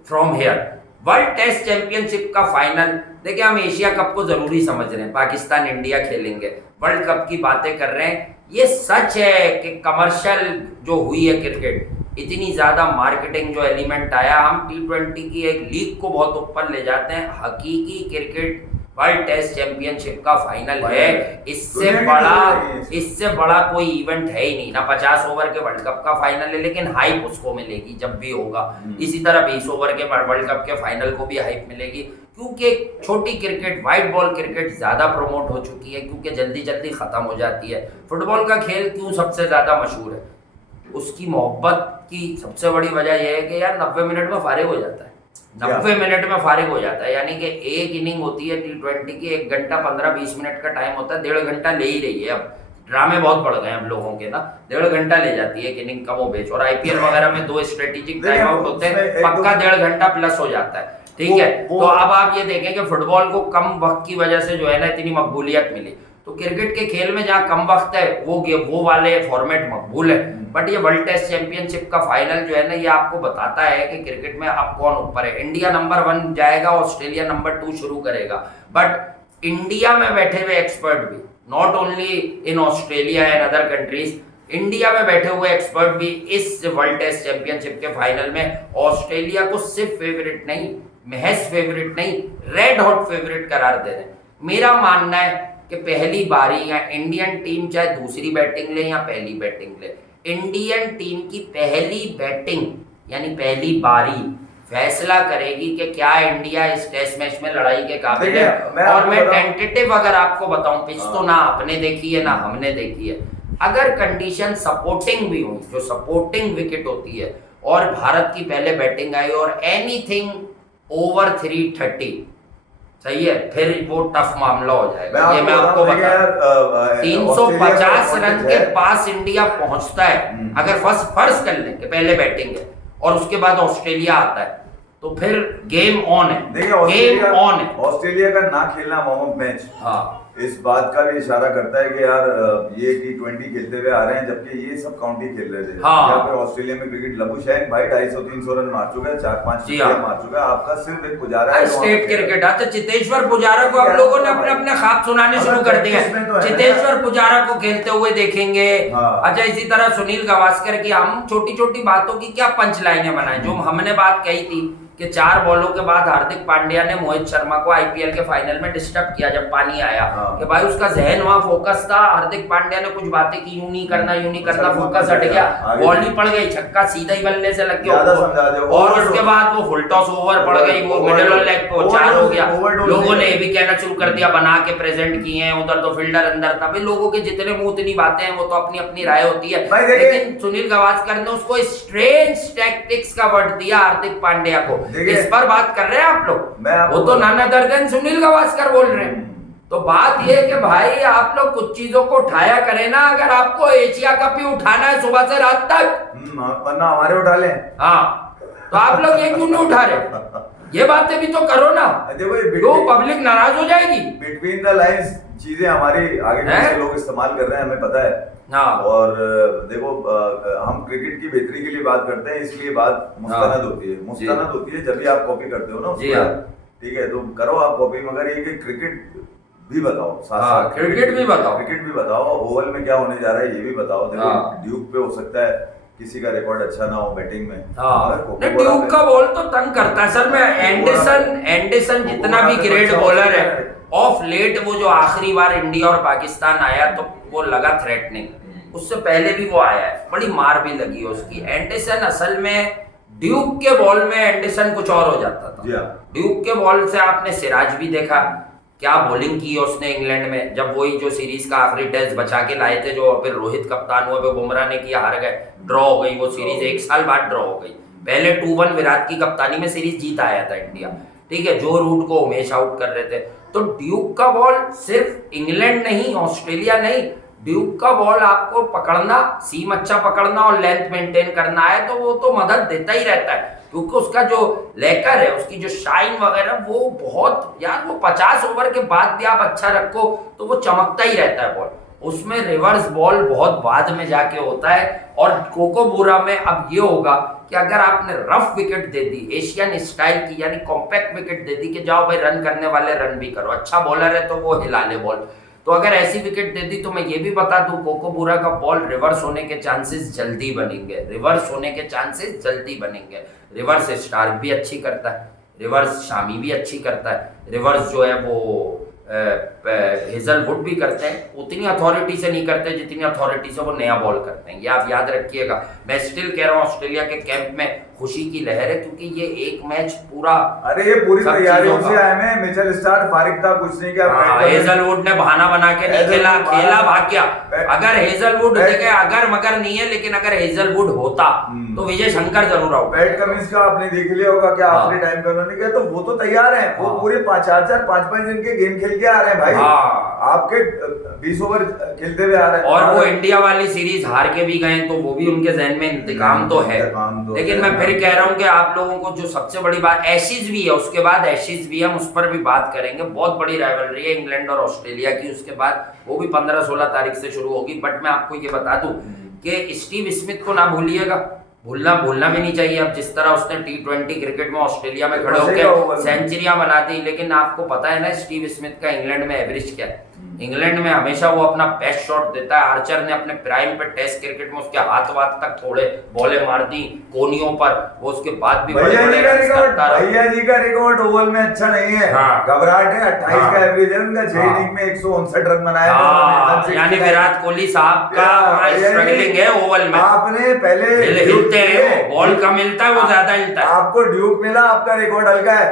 from here. World test championship का फाइनल, देखिए हम एशिया कप को जरूरी समझ रहे हैं, पाकिस्तान इंडिया खेलेंगे, वर्ल्ड कप की बातें कर रहे हैं। ये सच है कि कमर्शियल जो हुई है क्रिकेट, इतनी ज्यादा मार्केटिंग जो एलिमेंट आया, हम T20 की एक लीग को बहुत ऊपर ले जाते हैं। हकीकी क्रिकेट वर्ल्ड टेस्ट चैंपियनशिप का फाइनल है, इससे बड़ा कोई इवेंट है ही नहीं ना। 50 ओवर के वर्ल्ड कप का फाइनल है, लेकिन हाइप उसको मिलेगी जब भी होगा। इसी तरह 20 ओवर के वर्ल्ड कप के फाइनल को भी हाइप मिलेगी, क्योंकि छोटी क्रिकेट, वाइट बॉल क्रिकेट ज़्यादा प्रमोट हो चुकी है, क्योंकि जल्दी जल्दी ख़त्म हो जाती है। फुटबॉल का खेल क्यों सबसे ज़्यादा मशहूर है? उसकी मोहब्बत की सबसे बड़ी वजह यह है कि यार 90 मिनट में फारिग हो जाता है, 90 मिनट में फारिग हो जाता है। यानी कि एक इनिंग होती है T20 की, 1 घंटा 15-20 मिनट का टाइम होता है, 1.5 घंटा ले ही रही है। अब ड्रामे बहुत बढ़ गए हैं हम लोगों के ना, 1.5 घंटा ले जाती है एक इनिंग कमो बेच, और IPL वगैरह में 2 स्ट्रेटेजिक टाइम आउट होते हैं, पक्का 1.5 घंटा प्लस हो जाता है। ठीक है, तो अब आप ये देखें कि फुटबॉल को कम वक्त की वजह से जो है ना इतनी मकबूलियत मिली। तो क्रिकेट के खेल में जहाँ कम वक्त है वो वाले फॉर्मेट मकबूल है। बट ये वर्ल्ड टेस्ट चैंपियनशिप का फाइनल जो है ना, ये आपको बताता है कि क्रिकेट में अब कौन ऊपर है। इंडिया नंबर 1 जाएगा, ऑस्ट्रेलिया नंबर 2 शुरू करेगा। बट इंडिया में बैठे हुए एक्सपर्ट भी, not only in Australia and other countries, India में बैठे हुए एक्सपर्ट भी इस वर्ल्ड टेस्ट चैंपियनशिप के फाइनल में ऑस्ट्रेलिया को सिर्फ फेवरेट नहीं, महज फेवरेट नहीं, रेड हॉट फेवरेट करार दे रहे हैं। मेरा मानना है कि पहली बारी या इंडियन टीम चाहे दूसरी बैटिंग ले या पहली बैटिंग ले, इंडियन टीम की पहली बैटिंग यानी पहली बारी फैसला करेगी कि क्या इंडिया इस टेस्ट मैच में लड़ाई के काबिल है। और मैं टेंटेटिव अगर आपको बताऊं, पिच तो ना आपने देखी है ना हमने देखी है, अगर कंडीशन सपोर्टिंग भी हुई, जो सपोर्टिंग विकेट होती है, और भारत की पहले बैटिंग आई और एनीथिंग ओवर 330, सही है, फिर वो टफ मामला हो जाएगा। ये मैं आपको बता 350 रन के पास इंडिया पहुंचता है अगर फर्स्ट कर लें कि पहले बैटिंग है और उसके बाद ऑस्ट्रेलिया आता है, तो फिर गेम ऑन है। गेम ऑन है। ऑस्ट्रेलिया का ना खेलना वार्म अप मैच इस बात का भी इशारा करता है कि यार ये T20 खेलते हुए आ रहे हैं, जबकि ये सब काउंटी खेल रहे थे। या फिर ऑस्ट्रेलिया में क्रिकेट लबुशैन भाई 250-300 रन मार चुका है, 4-5 मार चुका है, आपका सिर्फ एक पुजारा है स्टेट क्रिकेट। अच्छा, चितेश्वर पुजारा को आप लोगों ने अपने अपने ख्वाब सुनाने शुरू कर दिए। चितेश्वर पुजारा को खेलते हुए देखेंगे। अच्छा, इसी तरह सुनील गावस्कर की हम छोटी छोटी बातों की क्या पंच लाइनें बनाए, जो हमने बात कही थी कि 4 बॉलों के बाद हार्दिक पांड्या ने मोहित शर्मा को IPL के फाइनल में डिस्टर्ब किया जब पानी आया, कि भाई उसका जहन वहां फोकस था, हार्दिक पांड्या ने कुछ बातें की, यूं नहीं करना, फोकस हट गया, बॉल नहीं पड़ गई, छक्का सीधा ही बल्ले से लग गया, और उसके बाद वो फुल टॉस ओवर पड़ गई, वो मिडिल और लेग पे 4 हो गया। लोगों ने ये भी कहना शुरू कर दिया, बना के प्रेजेंट किए हैं, उधर तो फील्डर अंदर था। भाई लोगों के जितने मुंह उतनी बातें हैं, वो तो अपनी अपनी राय होती है, लेकिन सुनील गावस्कर ने उसको स्ट्रेंज टैक्टिक्स का वर्ड दिया हार्दिक पांड्या को। इस पर बात कर रहे हैं आप लोग, वो तो नाना दर्जन सुनील गावस्कर बोल रहे हैं। तो बात ये है कि भाई आप लोग कुछ चीजों को उठाया करें ना, अगर आपको एशिया कप ही उठाना है सुबह से रात तक, वरना हमारे उठा ले। हाँ, तो आप लोग ये क्यों नहीं उठा रहे? ये बातें भी तो करो ना, तो पब्लिक नाराज हो जाएगी। बिटवीन द लाइंस चीजें हमारी आगे पीछे लोग इस्तेमाल कर रहे हैं, हमें पता है। और देखो, हम क्रिकेट की बेहतरी के लिए बात करते हैं, इसलिए बात मुस्तनद होती है जब भी आप कॉपी करते हो ना उसको, ठीक है, तो करो आप कॉपी, मगर ये कि क्रिकेट भी बताओ, साथ क्रिकेट भी बताओ, ओवल में क्या होने जा रहा है ये भी बताओ। देखो ड्यूक पे हो सकता है किसी का रिकॉर्ड अच्छा ना हो बैटिंग में, ड्यूक का बॉल तो तंग करता है। सर मैं एंडरसन जितना भी ग्रेट बॉलर है, ऑफ लेट वो जो आखिरी बार इंडिया और पाकिस्तान आया तो वो लगा थ्रेटनिंग, उससे पहले भी वो आया है, बड़ी मार भी लगी है उसकी। एंडरसन असल में ड्यूक के बॉल में एंडरसन कुछ और हो जाता था। ड्यूक के बॉल से आपने सिराज भी देखा, क्या बॉलिंग की है उसने इंग्लैंड में, जब वही जो सीरीज का आखिरी टेस्ट बचा के लाए थे, जो फिर रोहित कप्तान हुए, बुमराह ने किया, हार गए, ड्रॉ हो गई वो सीरीज, 1 साल बाद ड्रॉ हो गई। पहले 2-1 विराट की कप्तानी में सीरीज जीत आया था इंडिया, ठीक है, जो रूट को उमेश आउट कर रहे थे। तो ड्यूक का बॉल सिर्फ इंग्लैंड नहीं, ऑस्ट्रेलिया नहीं, ड्यूक का बॉल आपको पकड़ना, सीम अच्छा पकड़ना और लेंथ मेंटेन करना है, तो वो तो मदद देता ही रहता है, क्योंकि उसका जो लेकर है, उसकी जो शाइन वगैरह, वो बहुत यार, वो 50 ओवर के बाद भी आप अच्छा रखो तो वो चमकता ही रहता है बॉल। उसमें रिवर्स बॉल बहुत बाद में जाके होता है। और कोकोबूरा में अब ये होगा कि अगर आपने रफ विकेट दे दी, एशियन स्टाइल की, यानी कॉम्पैक्ट विकेट दे दी कि जाओ भाई रन करने वाले रन भी करो, अच्छा बॉलर है तो वो हिला ले बॉल, तो अगर ऐसी विकेट दे दी तो मैं ये भी बता दूं, कोकोबूरा का बॉल रिवर्स होने के चांसेस जल्दी बनेंगे, रिवर्स स्टार्क भी अच्छी करता है, रिवर्स शामी भी अच्छी करता है, रिवर्स जो है वो हेजलवुड भी करते हैं, उतनी अथॉरिटी से नहीं करते जितनी अथॉरिटी से वो नया बॉल करते हैं, ये आप याद रखिएगा। मैं स्टिल कह रहा हूँ ऑस्ट्रेलिया के कैंप में खुशी की लहर है, क्योंकि ये एक मैच पूरा अरे ये पूरी सब तैयारियों चीजों से का। आए हैं। मिचेल स्टार्क फारिग था, कुछ नहीं किया। हेजलवुड ने बहाना बना के नहीं खेला, हेजलवुड खेला बहाना- भाग गया। अगर हेजलवुड बैट- देखे, अगर मगर नहीं है, लेकिन अगर हेजलवुड होता तो विजय शंकर जरूर आउट। पैट कमिंस का आपने देख लिया होगा क्या हाँ। आखिरी टाइम पे उन्होंने किया, तो वो तो तैयार हैं। वो हाँ। पूरे 5-4 दिन के गेम खेल के आ रहे हैं भाई। हाँ। आपके 20 ओवर खेलते हुए आ रहे हैं। और वो इंडिया वाली सीरीज हार के भी गए, तो वो भी उनके जहन में इंतकाम तो है। लेकिन मैं फिर कह रहा हूँ कि आप लोगों को जो सबसे बड़ी बात, एशिज भी है, उसके बाद एशिज भी, हम उस पर भी बात करेंगे। बहुत बड़ी राइवलरी है इंग्लैंड और ऑस्ट्रेलिया की, उसके बाद वो भी 15-16 तारीख से शुरू होगी। बट मैं आपको ये बता दूं कि स्टीव स्मिथ को ना भूलिएगा, भूलना भी नहीं चाहिए। अब जिस तरह उसने T20 क्रिकेट में ऑस्ट्रेलिया में खड़े होकर सेंचुरियां बना दी, लेकिन आपको पता है ना स्टीव स्मिथ का इंग्लैंड में एवरेज क्या है? इंग्लैंड में हमेशा वो अपना बेस्ट शॉट देता है। आर्चर ने अपने प्राइम पे टेस्ट क्रिकेट में उसके हाथ तक थोड़े बॉलें मार दी कोनियों पर, वो उसके बाद भी भैया जी का रिकॉर्ड ओवल में अच्छा नहीं है। हाँ। घबराहट है। 28 का एवरेज है उनका। 6 इनिंग में 159 रन बनाए। यानी विराट कोहली साहब का स्ट्रगलिंग है ओवल में। आपने पहले हिलते हैं, बॉल कम हिलता है, वो ज्यादा हिलता है। आपको ड्यूक मिला, आपका रिकॉर्ड हल्का है।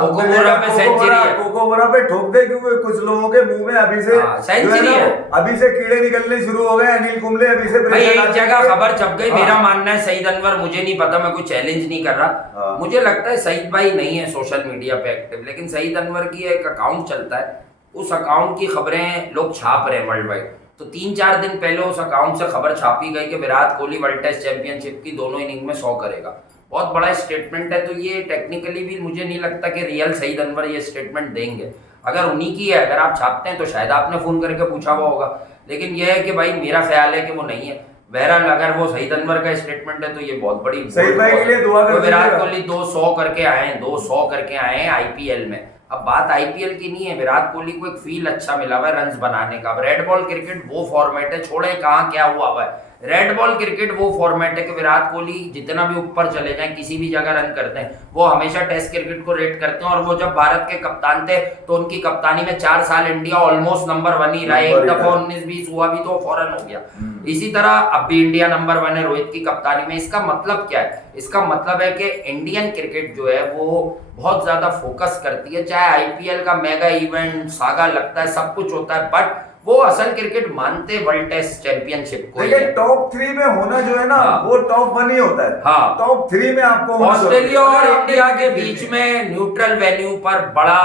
कोकोबोरा पे सेंचुरी है। कोकोबोरा पे ठोक दे, क्योंकि कुछ लोगों के मुंह में अभी से सेंचुरी है। अभी से कीड़े निकलने शुरू हो गए। अनिल कुंबले अभी से भाई एक जगह खबर छप गई। हाँ। मेरा मानना है सईद अनवर, मुझे नहीं पता, मैं कोई चैलेंज नहीं कर रहा। हाँ। मुझे लगता है सईद भाई नहीं है सोशल मीडिया पे एक्टिव, लेकिन सईद अनवर की एक अकाउंट चलता है, उस अकाउंट की खबरें लोग छाप रहे हैं वर्ल्ड वाइड। तो 3-4 दिन पहले उस अकाउंट से खबर छापी गई कि Virat Kohli world test championship की दोनों इनिंग में 100 करेगा। बहुत बड़ा स्टेटमेंट है। तो ये टेक्निकली भी मुझे नहीं लगता कि रियल सईद अनवर ये स्टेटमेंट देंगे। अगर उन्हीं की है, अगर आप छापते हैं तो शायद आपने फोन करके पूछा हुआ होगा। लेकिन यह है कि भाई मेरा ख्याल है कि वो नहीं है। बहरहाल अगर वो सईद अनवर का स्टेटमेंट है तो ये बहुत बड़ी सईद भाई के लिए दुआ कर। विराट कोहली 200 करके आए हैं, 200 करके आए हैं आईपीएल में। अब बात आईपीएल की नहीं है, विराट कोहली को एक फील अच्छा मिला हुआ है रन्स बनाने का। अब रेड बॉल क्रिकेट वो फॉर्मेट है, छोड़े कहाँ क्या हुआ हुआ है। रेड बॉल क्रिकेट वो फॉर्मेट है कि विराट कोहली जितना भी ऊपर चले जाएं, किसी भी जगह रन करते हैं, वो हमेशा टेस्ट क्रिकेट को रेट करते हैं। और वो जब भारत के कप्तान थे तो उनकी कप्तानी में 4 साल इंडिया ऑलमोस्ट नंबर 1 ही रहा। एक दफा 19-20 हुआ भी तो फौरन हो गया। इसी तरह अब भी इंडिया नंबर 1 है रोहित की कप्तानी में। इसका मतलब क्या है? इसका मतलब है कि इंडियन क्रिकेट जो है वो बहुत ज्यादा फोकस करती है। चाहे आईपीएल का मेगा इवेंट सागा लगता है, सब कुछ होता है, बट वो असल क्रिकेट मानते वर्ल्ड टेस्ट चैंपियनशिप को। देखिए टॉप 3 में होना जो है ना, हाँ। वो टॉप 1 ही होता है। हाँ। टॉप 3 में आपको ऑस्ट्रेलिया और इंडिया के बीच में न्यूट्रल वेन्यू पर बड़ा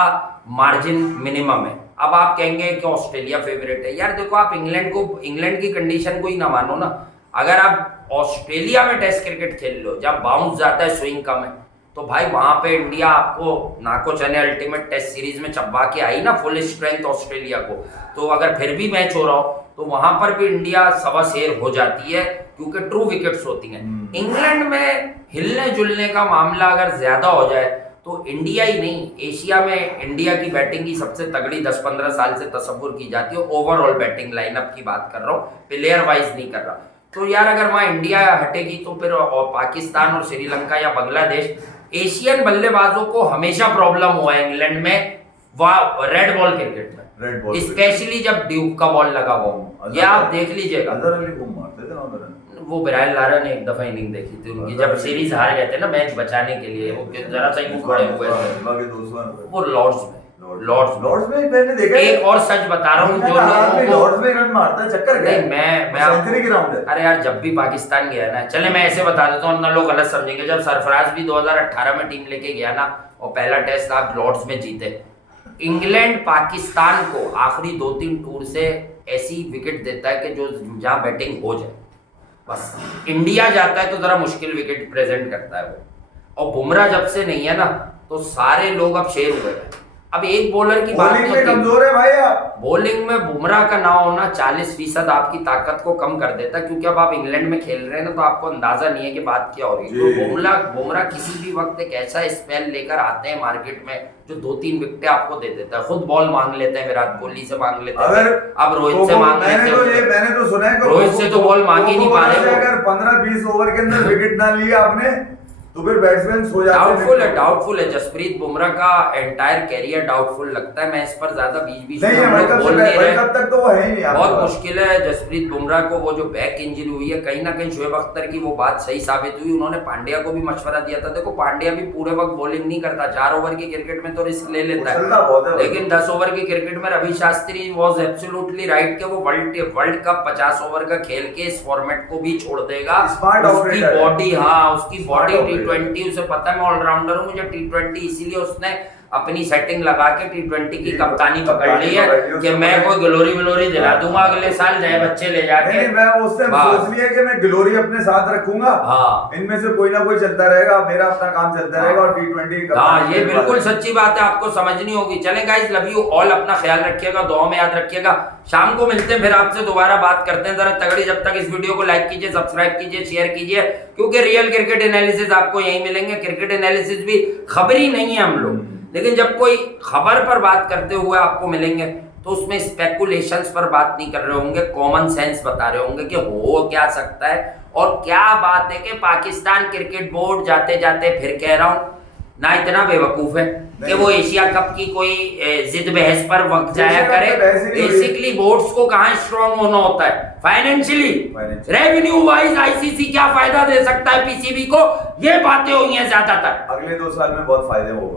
मार्जिन मिनिमम है। अब आप कहेंगे कि ऑस्ट्रेलिया फेवरेट है। यार देखो, आप इंग्लैंड की कंडीशन को ही ना मानो ना। अगर आप ऑस्ट्रेलिया में टेस्ट क्रिकेट खेल लो जब बाउंस जाता है, स्विंग कम है, तो भाई वहां पे इंडिया आपको नाको चने अल्टीमेट टेस्ट सीरीज में चबा के आई ना फुल स्ट्रेंथ ऑस्ट्रेलिया को। तो अगर फिर भी मैच हो रहा हो तो वहां पर भी इंडिया सवा शेर हो जाती है, क्योंकि ट्रू विकेट्स होती हैं। इंग्लैंड में हिलने जुलने का मामला अगर ज्यादा हो जाए तो इंडिया ही नहीं, एशिया में इंडिया की बैटिंग की सबसे तगड़ी 10-15 साल से तस्वुर की जाती है। ओवरऑल बैटिंग लाइनअप की बात कर रहा हूँ, प्लेयर वाइज नहीं कर रहा। तो यार अगर वहाँ इंडिया हटेगी तो फिर और पाकिस्तान और श्रीलंका या बांग्लादेश, एशियन बल्लेबाजों को हमेशा प्रॉब्लम हुआ है इंग्लैंड में रेड बॉल क्रिकेट में, स्पेशली जब ड्यूक का बॉल लगा हुआ। ये आप देख लीजिएगा। वो बिरायन लारा ने एक दफा इनिंग देखी थी उनकी, जब सीरीज हार गए थे ना मैच बचाने के लिए, वो जरा सा ही खड़े हुए थे वो लॉर्ड्स में मैंने देखा। एक और सच बता रहा हूँ, जो लोगों को लॉर्ड्स में रन मारता है चक्कर क्या नहीं, मैं सेंचुरी की राउंड है। अरे यार जब भी पाकिस्तान गया ना, चले मैं ऐसे बता देता हूँ ना लोग गलत समझेंगे, जब सरफराज भी 2018 में टीम लेके गया ना और पहला टेस्ट आप लॉर्ड्स में जीते, इंग्लैंड पाकिस्तान को आखिरी 2-3 टूर से ऐसी विकेट देता है कि जो जहाँ बैटिंग हो जाए, बस इंडिया जाता है तो जरा मुश्किल विकेट प्रेजेंट करता है वो। और बुमराह जब से नहीं है ना तो सारे लोग अब शेर हुए हैं। अब एक बॉलर की बात में कमजोर है भाई आप। बॉलिंग में बुमराह का ना होना 40% आपकी ताकत को कम कर देता है, क्योंकि अब आप इंग्लैंड में खेल रहे हैं ना तो आपको अंदाजा नहीं है कि बात क्या हो रही है। तो बुमराह किसी भी वक्त एक ऐसा स्पेल लेकर आते हैं मार्केट में जो 2-3 विकेटें आपको दे देता है। खुद बॉल मांग लेते हैं, विराट कोहली से मांग लेते हैं, अब रोहित से मांग लेते हैं। मैंने तो सुना है रोहित से तो बॉल मांग ही नहीं पा रहे। अगर 15-20 ओवर के अंदर विकेट ना लिया आपने तो फिर बैट्समैन हो जाते डाउटफुल है जसप्रीत बुमराह का एंटायर कैरियर डाउटफुल लगता है। मैं इस पर ज्यादा बीच नहीं है, वर्ल्ड कप तक तो वो है ही नहीं। बहुत मुश्किल है जसप्रीत बुमराह को, वो जो बैक इंजरी हुई है कहीं ना कहीं शोएब अख्तर की वो बात सही साबित हुई। उन्होंने पांड्या को भी मशवरा दिया था, देखो पांड्या भी पूरे वक्त बॉलिंग नहीं करता, 4 ओवर की क्रिकेट में तो रिस्क ले लेता है, लेकिन 10 ओवर की क्रिकेट में Ravi Shastri was absolutely right के वो वर्ल्ड कप 50 ओवर का खेल के इस फॉर्मेट को भी छोड़ देगा। उसकी बॉडी, हाँ उसकी बॉडी T20, उसे पता है मैं ऑलराउंडर हूँ, मुझे T20 इसीलिए उसने अपनी सेटिंग लगा के T20 की कप्तानी पकड़ ली है कि मैं कोई ग्लोरी दिला दूंगा अगले साल, जाए बच्चे ले जाके। नहीं, मैं उससे सोच लिया कि मैं ग्लोरी अपने साथ रखूंगा। हाँ, इनमें से कोई ना कोई चलता रहेगा, मेरा अपना काम चलता रहेगा और T20। हाँ, ये बिल्कुल सच्ची बात है, आपको समझनी होगी। चलें गाइस, लव यू ऑल, अपना ख्याल रखिएगा, दुआ में याद रखिएगा। शाम को मिलते हैं, फिर आपसे दोबारा बात करते हैं जरा तगड़ी। जब तक इस वीडियो को लाइक कीजिए, सब्सक्राइब कीजिए, शेयर कीजिए, क्योंकि रियल क्रिकेट एनालिसिस आपको यहीं मिलेंगे। क्रिकेट एनालिसिस भी खबरी नहीं है हम लोग, लेकिन जब कोई खबर पर बात करते हुए आपको मिलेंगे तो उसमें स्पेकुलेशंस पर बात नहीं कर रहे होंगे, कॉमन सेंस बता रहे होंगे कि हो क्या सकता है। और क्या बात है कि पाकिस्तान क्रिकेट बोर्ड जाते जाते फिर कह रहा हूं ना इतना बेवकूफ है कि वो एशिया कप की कोई जिद बहस पर वक्त जाया करे। बेसिकली बोर्ड्स को कहाँ स्ट्रॉन्ग होना होता है, फाइनेंशियली, रेवेन्यू वाइज आईसीसी क्या फायदा दे सकता है पीसीबी को, ये बातें हुई हैं ज्यादातर। अगले 2 साल में बहुत फायदे होगा।